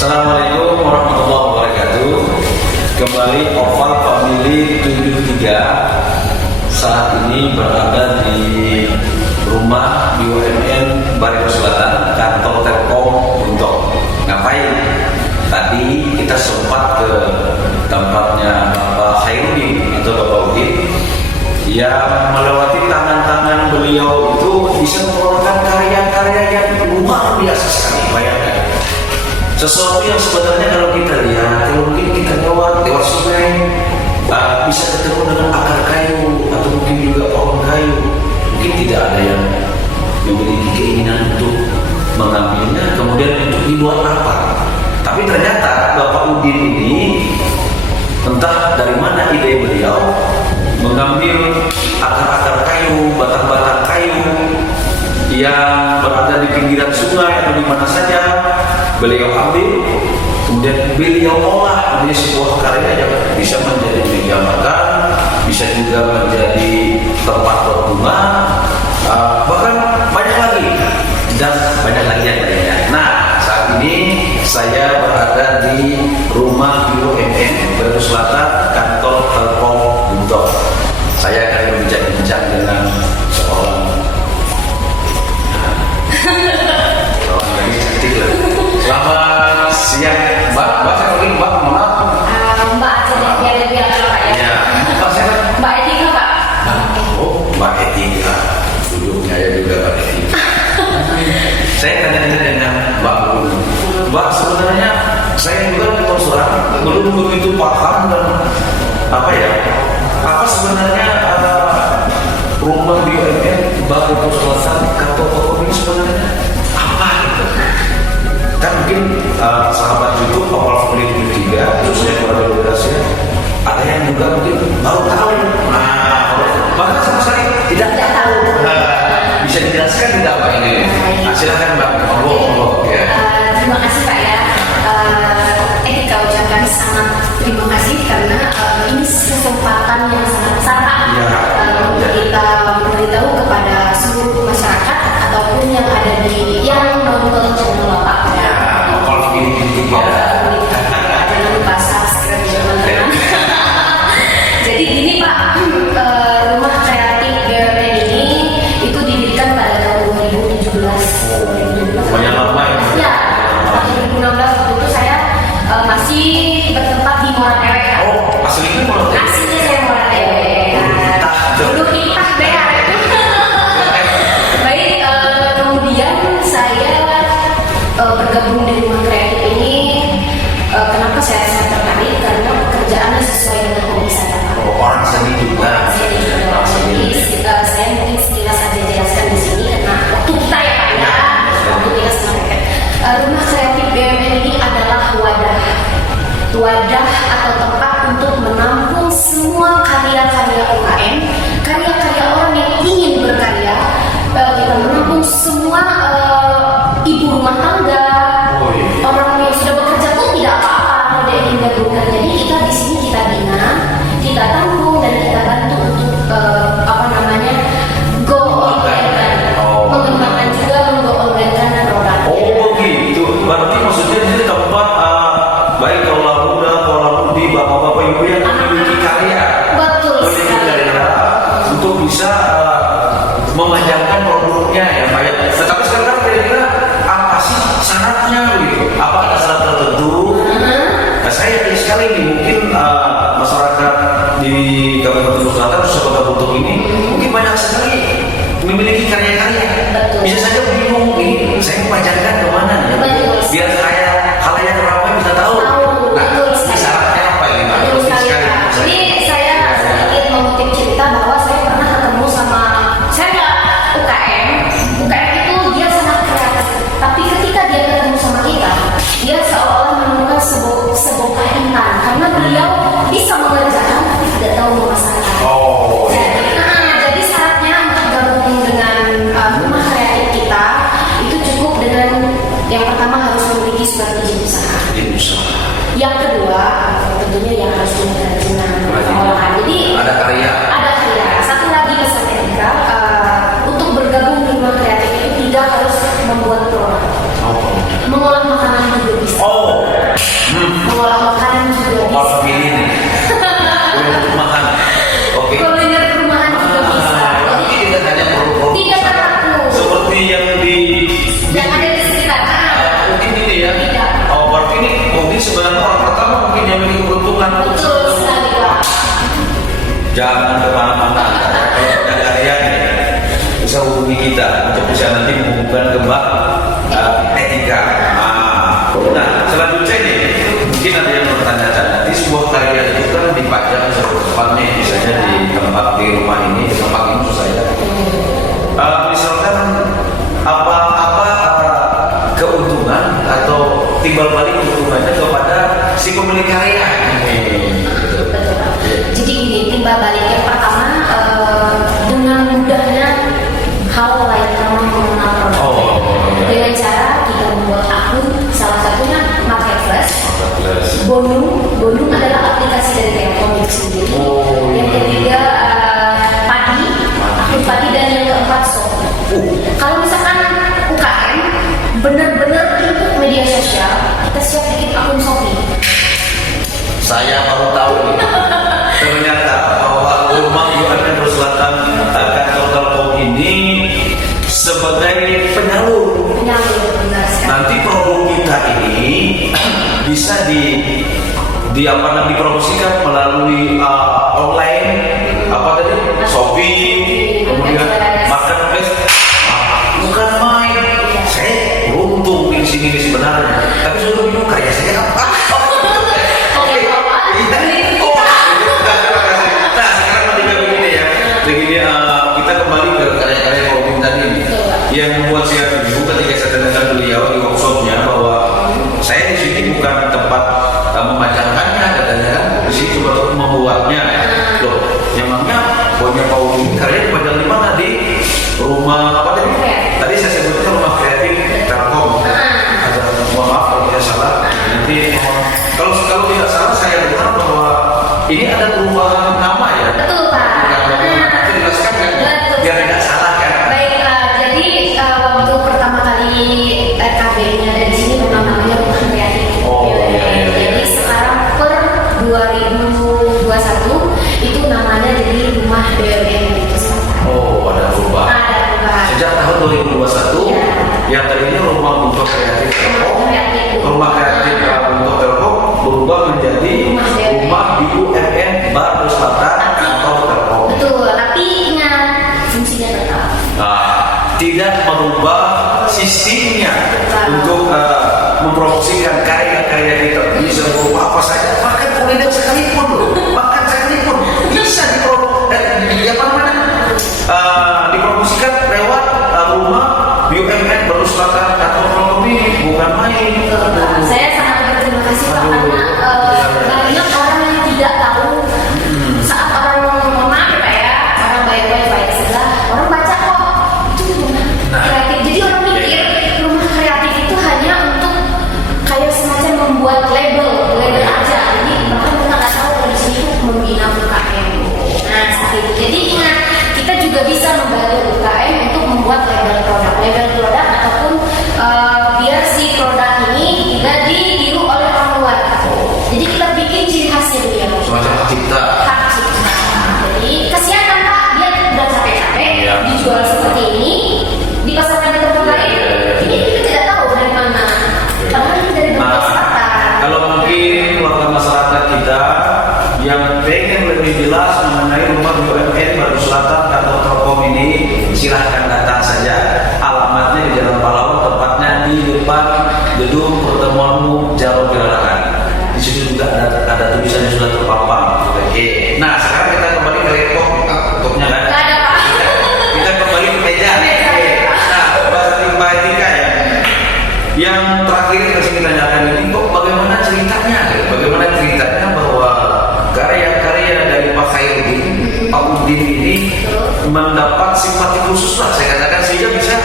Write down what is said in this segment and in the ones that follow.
Assalamualaikum warahmatullahi wabarakatuh. Kembali Oval Family 73 saat ini berada di rumah BUMN Barito Selatan, kantor Telkom untuk ngapain? Tadi kita sempat ke tempatnya Bapak Khairuddin atau Bapak Udin yang melewati tangan-tangan beliau itu bisa mengeluarkan karya-karya yang luar biasa sekali. Bayangkan sesuatu yang sebenarnya kalau kita lihat, kalau mungkin kita lewat sungai, bisa ketemu dengan akar kayu atau mungkin juga pohon kayu, mungkin tidak ada yang memiliki keinginan untuk mengambilnya, kemudian untuk dibuat apa. Tapi ternyata Bapak Udin ini, entah dari mana ide beliau mengambil akar-akar kayu, batang-batang kayu yang berada di pinggiran sungai atau di mana saja, beliau ambil, kemudian beliau olah menjadi sebuah karya yang bisa menjadi meja makan, bisa juga menjadi tempat berbunga, bahkan banyak lagi dan banyak lagi yang lainnya. Nah, saat ini saya berada di rumah BUMN Barito Selatan, kantor Telkom Guntur. Saya akan berbincang-bincang dengan seorang cantik lah. Selamat siang, Mbak. Mbak, saya panggil Mbak, mana? Mbak aja deh, biar lebih akal Pak ya. Ya, Mbak siapa? Mbak Etika Pak. Oh, Mbak Etika. Duduknya ya juga Mbak Etika. Saya tanya dengan Mbak dulu. Mbak, sebenarnya saya juga terus terang belum begitu paham dan apa sebenarnya rumah BUMN Barito Selatan kantor Telkom ini sebenarnya apa gitu? Kan mungkin sahabat YouTube Oval Family 73 khususnya keluarga Indonesia ada yang juga mungkin baru tahu. Bahkan sama sekali tidak tahu. Bisa dijelaskan tidak Pak ini? Silakan Mbak, monggo ya. Terima kasih Pak ya. Etika ucapkan sangat terima kasih karena ini kesempatan yang sangat besar Pak untuk kita memberitahu kepada seluruh masyarakat ataupun yang ada di yang nonton channel Bapak. Jangan lupa subscribe teman-teman. Jadi gini Pak, rumah kreatif BUMN ini itu didirikan pada tahun 2017. Banyak lama ya. Tahun 2016 waktu itu saya masih bertempat di Morat Ewe. Oh, aslinya Morat Ewe. Aslinya saya Morat Ewe. Dulu kita bear. Baik, kemudian saya bergabung di rumah kreatif ini. Kenapa saya sangat tertarik? Karena pekerjaannya sesuai dengan hobi saya. Orang seni juga. Jadi saya mungkin sekilas saja jelaskan di sini karena waktu kita ya Pak ya. Waktu kita sampaikan. Rumah kreatif BUMN ini adalah wadah atau tempat untuk menampung semua karya-karya UKM, karya-karya orang yang ingin berkarya. Kita menampung semua ibu rumah tangga, orang yang sudah bekerja pun tidak apa-apa kalau dia ingin bekerja. Jadi kita di sini kita bina, kita baik kaulah muda, kaulah mudi, bapak-bapak ibu yang memiliki karya, Betul memiliki sekali. karya untuk bisa memanjangkan produknya ya Pak ya. Tetapi sekarang kira-kira apa sih syaratnya gitu? Apa ada syarat tertentu? Nah, saya yakin sekali nih mungkin masyarakat di Kabupaten Bogor Selatan khususnya Kota Bogor ini mungkin banyak sekali memiliki karya-karya. Betul. Bisa saja bingung nih, saya memanjangkan kemana ya? Betul. Biar halayak ramai bisa tahu. Nah, Betul sekali. syaratnya apa ini Pak? Betul sekali, Sekali. Pak. Ini saya sedikit mengutip cerita bahwa saya pernah ketemu sama saya nggak UKM. UKM itu dia sangat kreatif, tapi ketika dia ketemu sama kita, dia seolah-olah menemukan sebuah intan karena beliau bisa mengerjakan tapi tidak tahu memasarkan. Oh. Jadi syaratnya untuk gabung dengan rumah kreatif kita itu cukup dengan yang pertama harus memiliki surat izin usaha. Ini usaha. Yang kedua tentunya yang harus punya kerajinan olahan. Jadi Ada karya. ada karya. Satu lagi pesan etika untuk bergabung di rumah kreatif itu tidak harus membuat produk. Oh. Mengolah makanan juga bisa. Oh. Mengolah makanan juga bisa. Orang ini nih. Untuk makan. Oke. Kuliner rumahan juga bisa. Tapi Jadi tidak hanya produk-produk tidak terpaku. seperti yang Yang ada di sekitar. mungkin ini ya. Tidak. Oh, berarti ini mungkin sebenarnya orang pertama mungkin yang memiliki keberuntungan. Betul sekali, Pak. Jangan kemana-mana. Kalau ada karya nih, bisa hubungi kita untuk bisa nanti menghubungkan ke Mbak Etika. Nah, selanjutnya nih, mungkin ada yang bertanya-tanya. Nanti sebuah karya itu kan dipajang seperti misalnya di tempat di rumah ini, di tempat ini maksud saya. Misalkan apa keuntungan atau timbal balik keuntungannya kepada si pemilik karya ini. Betul, Pak. Jadi gini, timbal balik yang pertama dengan mudahnya hal lain ramah mengenal produk. Oh. Dengan cara kita membuat akun, salah satunya Marketplace. Bonum adalah aplikasi dari Telkom itu sendiri. Oh, Yang ketiga Padi, akun Padi, dan yang keempat Shopee. Kalau misalkan UKM benar-benar untuk media sosial, kita siap bikin akun Shopee. Saya baru tahu nih. Ternyata bahwa rumah UMN Selatan kantor Telkom ini sebagai penyalur. Penyalur, benar sekali. Nanti produk kita ini bisa dipromosikan melalui online apa tadi Shopee, kemudian Marketplace. Bukan main. Saya beruntung di sini sebenarnya. Tapi sudah bingung karya saya apa? Oke, Bapak. Nah, sekarang ketika begini ya, begini kita kembali ke karya-karya Robin tadi yang membuat saya bingung ketika saya tanyakan beliau di workshopnya bahwa saya di sini bukan tempat memajangkannya katanya kan, di sini cuma untuk membuatnya. Loh, memangnya punya Paulin karya dipajang di mana di rumah apa tadi? Tadi saya sebutkan rumah kreatif Telkom. Ada mohon maaf kalau tidak salah. Nanti kalau tidak salah saya dengar bahwa ini ada perubahan nama ya. Betul, Pak. Itu jelaskan kan? Betul. Biar tidak salah kan? Baik, jadi waktu pertama kali RKB-nya ada di sini memang namanya rumah kreatif. Oh, iya. Jadi sekarang per 2021 itu namanya jadi rumah BUMN itu. Oh, ada perubahan. Ada perubahan. Sejak tahun 2021, Iya. yang tadinya rumah untuk kreatif Telkom, Rumah kreatif. untuk Telkom berubah menjadi rumah BUMN Baru Selatan kantor Telkom. Betul, tapi ingat fungsinya tetap. Tidak merubah sistemnya untuk mempromosikan karya-karya kita. Bisa berubah apa saja, bahkan kuliner sekalipun loh, bahkan sekalipun bisa dipromosikan lewat rumah BUMN Baru Selatan atau Telkom ini, bukan main. Saya sangat berterima kasih Pak karena banyak orang yang tidak tahu saat orang mohon maaf ya Pak ya, orang baik-baik baik sebelah, orang baca kok itu rumah kreatif. Jadi orang mikir rumah kreatif itu hanya untuk kayak semacam membuat label aja. lebih jelas mengenai rumah BUMN Baru Selatan kantor Telkom ini, silahkan datang saja. Alamatnya di Jalan Pahlawan, tepatnya di depan gedung pertemuan umum Jalan Gerakan. Di situ juga ada tulisannya sudah terpampang. Oke. Nah, sekarang kita kembali ke laptopnya kan? Nggak ada, Pak. Kita kembali ke meja. Nah, Mbak Etika ya. Yang terakhir yang harus kita tanyakan ini, kok bagaimana ceritanya? Bagaimana ceritanya bahwa karya-karya dari Pak Khairuddin, Pak Udin ini mendapat simpati khusus lah, saya katakan, sehingga bisa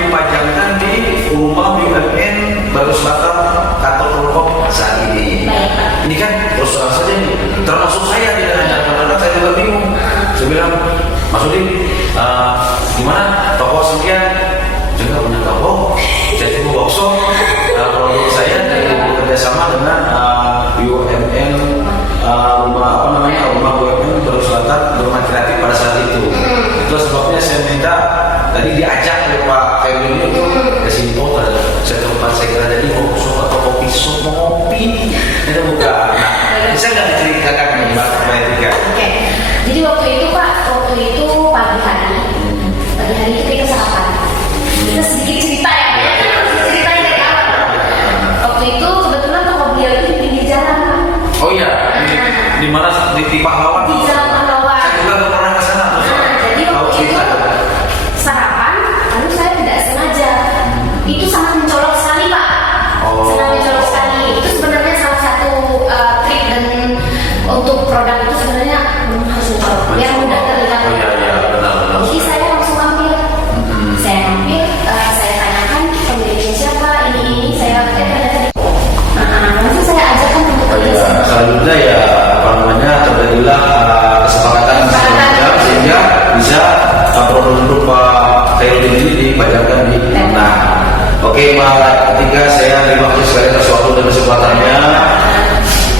dipajangkan di rumah BUMN Baru Selatan kantor Telkom saat ini. Ini kan terus terang saja nih, termasuk saya tidak hanya karena saya juga bingung. Saya bilang, Mas Udin, gimana toko sekian? Juga punya toko, saya coba workshop produk saya dari bekerjasama dengan BUMN rumah BUMN Baru Selatan Rumah Kreatif pada saat itu. Itu sebabnya saya minta tadi diajak oleh Pak Khairuddin itu ke sini. Saya tempat saya kira jadi workshop atau kopi shop, mau ngopi itu bukan. Nah, bisa nggak diceritakan nih Mbak Etika? Oke, jadi waktu itu pagi hari itu kita sarapan. Kita sedikit cerita ya, ceritanya dari awal. Waktu itu kebetulan toko beliau itu di pinggir jalan, Pak. Oh iya, di mana? Di Pahlawan? Di Jalan Pahlawan. Saya juga nggak pernah ke sana. Jadi waktu itu sarapan, lalu saya tidak sengaja. Itu sangat mencolok sekali, Pak. Sangat mencolok sekali. Itu sebenarnya salah satu trik dan untuk produk itu sebenarnya harus mencolok. Biar mudah terlihat. Oh iya, benar. Jadi saya langsung mampir. Saya tanyakan pemiliknya siapa, ini saya ternyata langsung saya ajarkan untuk kerja. Selanjutnya ya terjadilah kesepakatan sehingga bisa produk Pak Khairuddin ini dipajangkan di tanah. Oke Mbak Etika, saya terima kasih sekali atas waktu dan kesempatannya,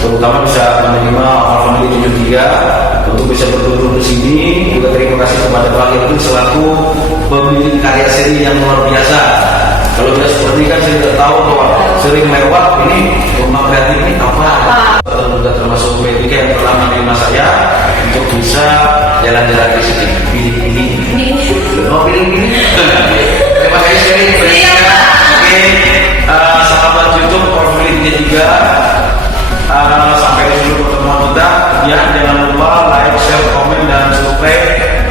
terutama bisa menerima Family 73 untuk bisa berduduk di sini. Juga terima kasih kepada Pak Khairuddin selaku pemilik karya seri yang luar biasa. Kalau tidak seperti kan saya tidak tahu bahwa sering lewat ini rumah kreatif ini apa. Termasuk Mbak Etika yang telah menerima saya untuk bisa jalan-jalan di sini. Pilih. Terima kasih sekali. Oke, sahabat YouTube Family 73, sampai di sini pertemuan kita. Ya, jangan lupa like, share, komen, dan subscribe.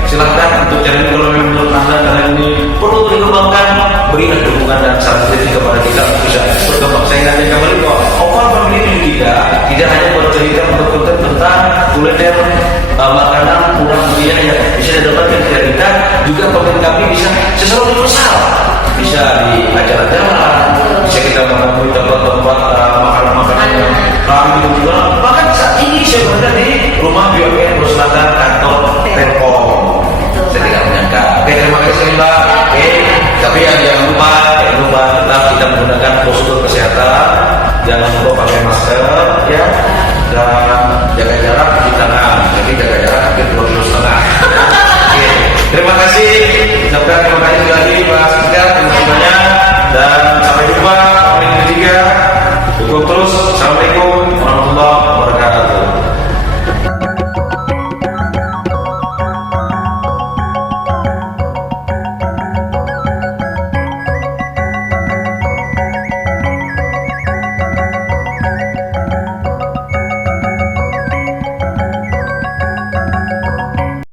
Silahkan untuk channel kalau menurut Anda channel ini perlu dikembangkan, berilah dukungan dan saran kritik kepada kita untuk bisa berkembang. Saya ingin kembali bahwa Oval Family 73 tidak hanya bercerita untuk konten tentang kuliner makanan murah meriah yang bisa didapatkan dari kita, juga konten kami bisa sesuatu universal, bisa di acara-acara, bisa kita menemui tempat-tempat makanan-makanan yang kami juga. Bahkan saat ini saya berada di rumah BUMN Baru Selatan kantor Telkom. Saya tidak menyangka. Oke, terima kasih Mbak. Oke, tapi jangan lupa tetap kita menggunakan prosedur kesehatan, jangan lupa pakai masker, ya, dan jaga jarak cuci tangan. Jadi jaga jarak hampir 2,5 km. Oke, terima kasih. Sampai